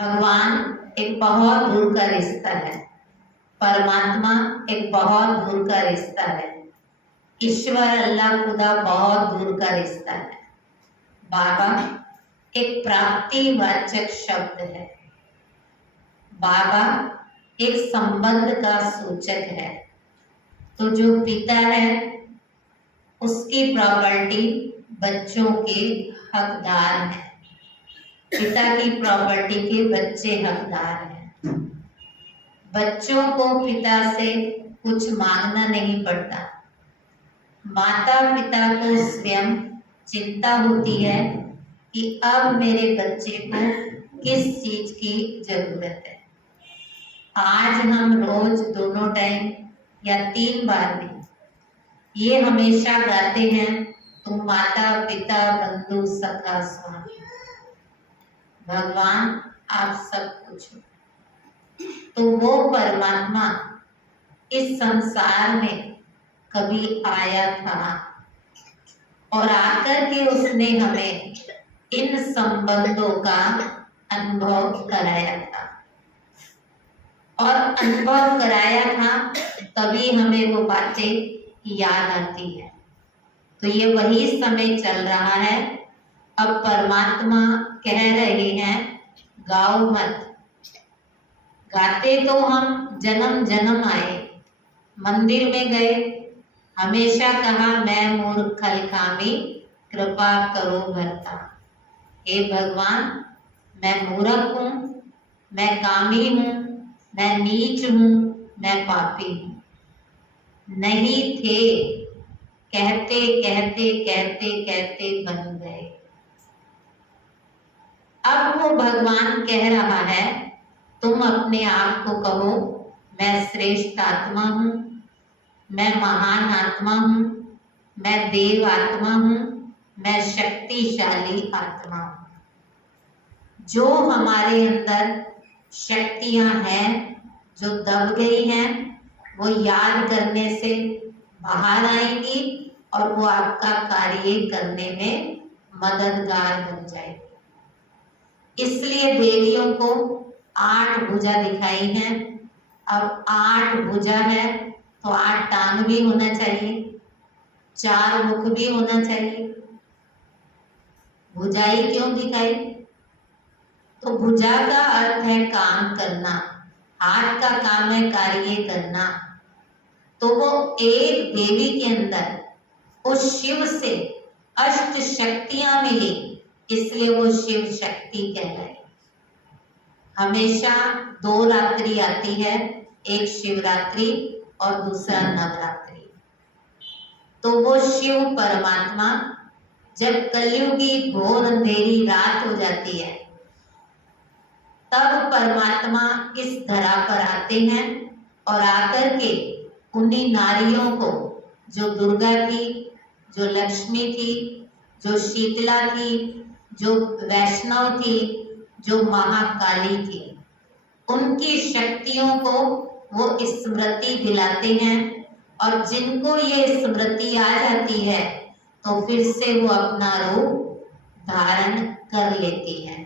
भगवान एक बहुत दूर का रिश्ता है। परमात्मा एक बहुत दूर का रिश्ता है। ईश्वर अल्लाह खुदा बहुत दूर का रिश्ता है। बाबा एक प्राप्तिवाचक शब्द है। बाबा एक संबंध का सूचक है। तो जो पिता है उसकी प्रॉपर्टी बच्चों के हकदार हैं। पिता की प्रॉपर्टी के बच्चे हकदार हैं। बच्चों को पिता से कुछ मांगना नहीं पड़ता। माता पिता को स्वयं चिंता होती है कि अब मेरे बच्चे को किस चीज की जरूरत है। आज हम रोज दोनों टाइम या 3 बार में ये हमेशा गाते हैं, तुम माता पिता बंधु सखा स्वामी। भगवान आप सब कुछ हो। तो वो परमात्मा इस संसार में कभी आया था और आकर के उसने हमें इन संबंधों का अनुभव कराया था। और अनुभव कराया था तभी हमें वो बातें याद आती है। तो ये वही समय चल रहा है। अब परमात्मा कह रहे हैं गाओ मत। गाते तो हम जन्म जन्म आए, मंदिर में गए, हमेशा कहा मैं मूर्ख खलखामी कृपा करो भरता। हे भगवान मैं मूर्ख हूँ, मैं कामी हूँ, मैं नीच हूँ, मैं पापी हूँ। नहीं थे कहते कहते कहते कहते बन गए। अब वो भगवान कह रहा है तुम अपने आप को कहो मैं श्रेष्ठ आत्मा हूँ, मैं महान आत्मा हूँ, मैं देव आत्मा हूँ, मैं शक्तिशाली आत्मा हूँ। जो हमारे अंदर शक्तियाँ हैं जो दब गई हैं वो याद करने से बाहर आएंगी और वो आपका कार्य करने में मददगार बन जाएगी। इसलिए देवियों को 8 भुजा दिखाई है। अब 8 भुजा है तो 8 टांग भी होना चाहिए, 4 मुख भी होना चाहिए। भुजाई क्यों दिखाई? तो भुजा का अर्थ है काम करना, हाथ का काम है कार्य करना। तो वो एक देवी के अंदर उस शिव से अष्ट शक्तियां मिली, इसलिए वो शिव शक्ति कहलाए। हमेशा 2 रात्रि आती है, एक शिवरात्रि और दूसरा नवरात्रि। तो वो शिव परमात्मा जब कलयुगी घोर अंधेरी रात हो जाती है तब परमात्मा इस धरा पर आते हैं और आकर के उन्हीं नारियों को, जो दुर्गा थी, जो लक्ष्मी थी, जो शीतला थी, जो वैष्णव थी, जो महाकाली थी, उनकी शक्तियों को वो स्मृति दिलाते हैं। और जिनको ये स्मृति आ जाती है तो फिर से वो अपना रूप धारण कर लेती है।